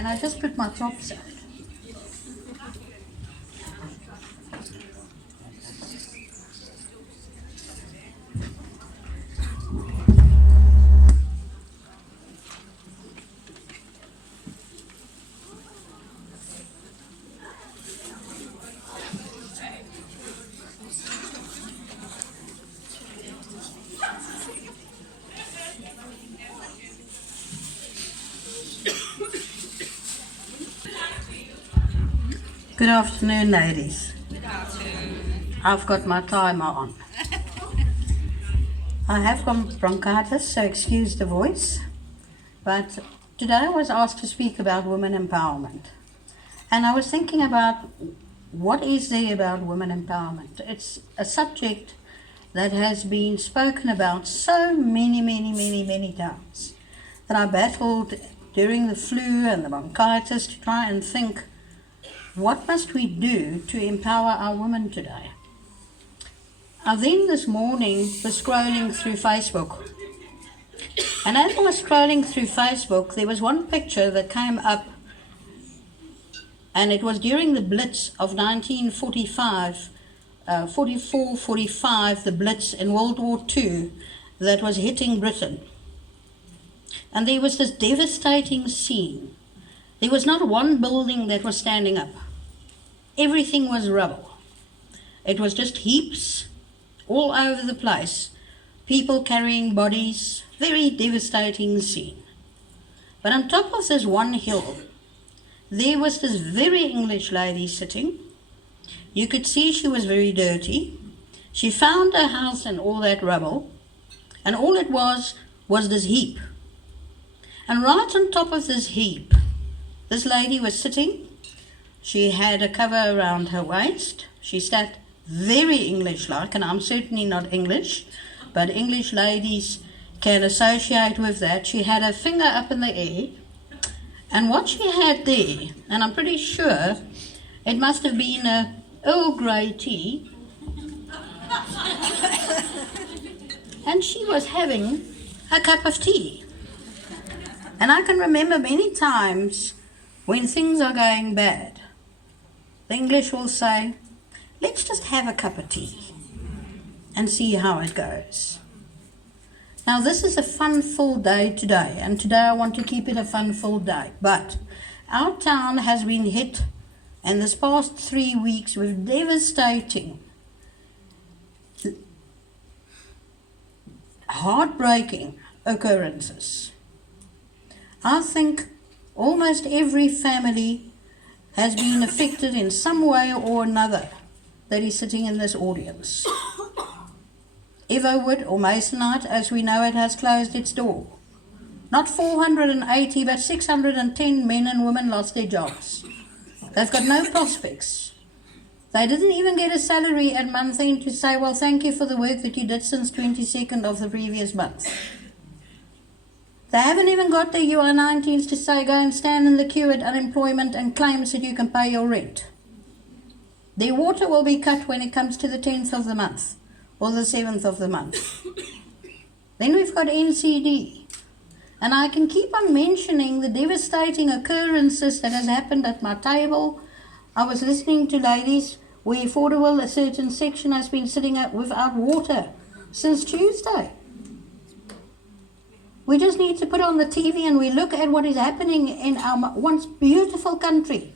Can I just put my tops out? Good afternoon, ladies. Good afternoon. I've got my timer on. I have bronchitis, so excuse the voice. But today I was asked to speak about women empowerment. And I was thinking about what is there about women empowerment. It's a subject that has been spoken about so many times that I battled during the flu and the bronchitis to try and think, what must we do to empower our women today? I then this morning was scrolling through Facebook. And as I was scrolling through Facebook, there was one picture that came up, and it was during the Blitz of 1945, 44-45, the Blitz in World War II that was hitting Britain. And there was this devastating scene. There was not one building that was standing up. Everything was rubble. It was just heaps all over the place. People carrying bodies. Very devastating scene. But on top of this one hill, there was this very English lady sitting. You could see she was very dirty. She found her house and all that rubble. And all it was this heap. And right on top of this heap, this lady was sitting. She had a cover around her waist. She sat very English-like, and I'm certainly not English, but English ladies can associate with that. She had her finger up in the air, and what she had there, and I'm pretty sure it must have been a Earl Grey tea, and she was having a cup of tea. And I can remember many times when things are going bad, the English will say, let's just have a cup of tea and see how it goes. Now this is a fun-full day today, and today I want to keep it a fun-full day. But our town has been hit in this past 3 weeks with devastating, heartbreaking occurrences. I think almost every family has been affected in some way or another that is sitting in this audience. Everwood or Masonite, as we know it, has closed its door. Not 480, but 610 men and women lost their jobs. They've got no prospects. They didn't even get a salary at month end to say, well, thank you for the work that you did since 22nd of the previous month. They haven't even got their UI19s to say, go and stand in the queue at unemployment and claim so that you can pay your rent. Their water will be cut when it comes to the 10th of the month or the 7th of the month. Then we've got NCD. And I can keep on mentioning the devastating occurrences that has happened at my table. I was listening to ladies where affordable, a certain section has been sitting up without water since Tuesday. We just need to put on the TV and we look at what is happening in our once beautiful country,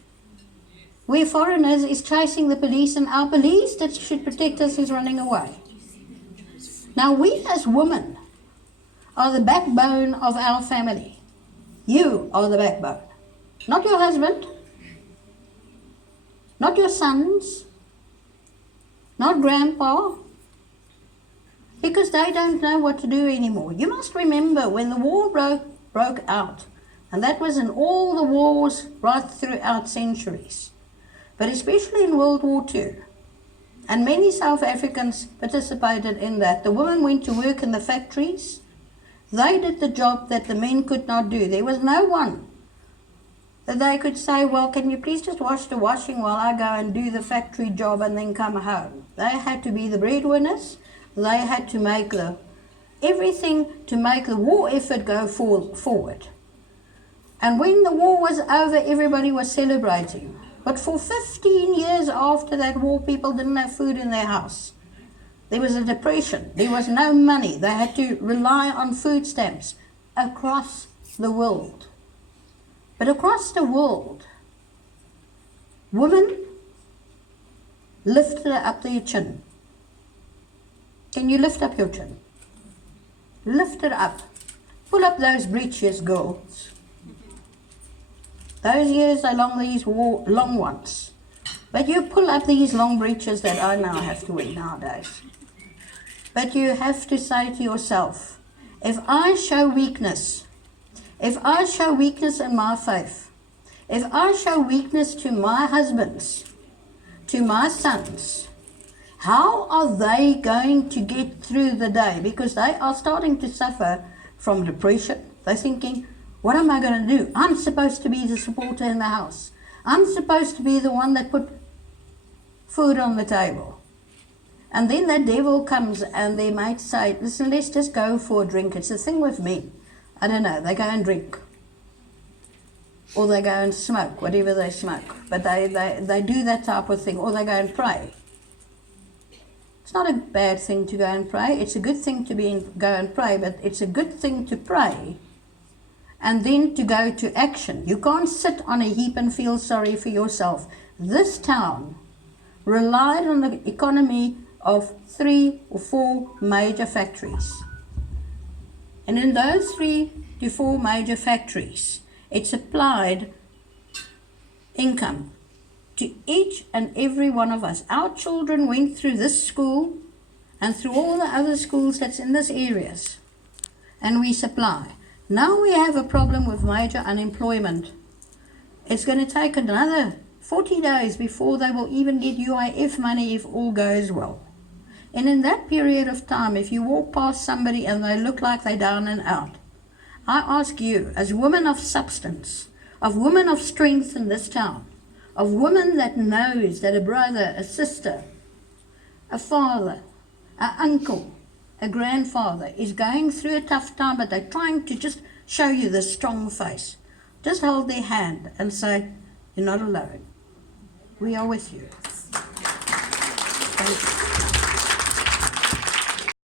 where foreigners is chasing the police and our police that should protect us is running away. Now we as women are the backbone of our family. You are the backbone. Not your husband, not your sons, not grandpa, because they don't know what to do anymore. You must remember when the war broke out, and that was in all the wars right throughout centuries, but especially in World War II, and many South Africans participated in that. The women went to work in the factories. They did the job that the men could not do. There was no one that they could say, well, can you please just wash the washing while I go and do the factory job and then come home. They had to be the breadwinners. They had to make everything to make the war effort go forward. And when the war was over, everybody was celebrating. But for 15 years after that war, people didn't have food in their house. There was a depression. There was no money. They had to rely on food stamps across the world. But across the world, women lifted up their chin. Can you lift up your chin? Lift it up. Pull up those breeches, girls. Those years are long, these long ones. But you pull up these long breeches that I now have to wear nowadays. But you have to say to yourself, if I show weakness, if I show weakness in my faith, if I show weakness to my husbands, to my sons, how are they going to get through the day? Because they are starting to suffer from depression. They're thinking, what am I going to do? I'm supposed to be the supporter in the house. I'm supposed to be the one that put food on the table. And then the devil comes and they might say, listen, let's just go for a drink. It's a thing with me. I don't know, they go and drink. Or they go and smoke, whatever they smoke. But they do that type of thing. Or they go and pray. It's not a bad thing to go and pray. It's a good thing to go and pray, but it's a good thing to pray and then to go to action. You can't sit on a heap and feel sorry for yourself. This town relied on the economy of 3 or 4 major factories. And in those 3 to 4 major factories, it supplied income to each and every one of us. Our children went through this school and through all the other schools that's in this areas, and we supply. Now we have a problem with major unemployment. It's going to take another 40 days before they will even get UIF money if all goes well. And in that period of time, if you walk past somebody and they look like they're down and out, I ask you, as women of substance, of women of strength in this town, of women that knows that a brother, a sister, a father, an uncle, a grandfather is going through a tough time, but they're trying to just show you the strong face. Just hold their hand and say, you're not alone. We are with you. Thank you.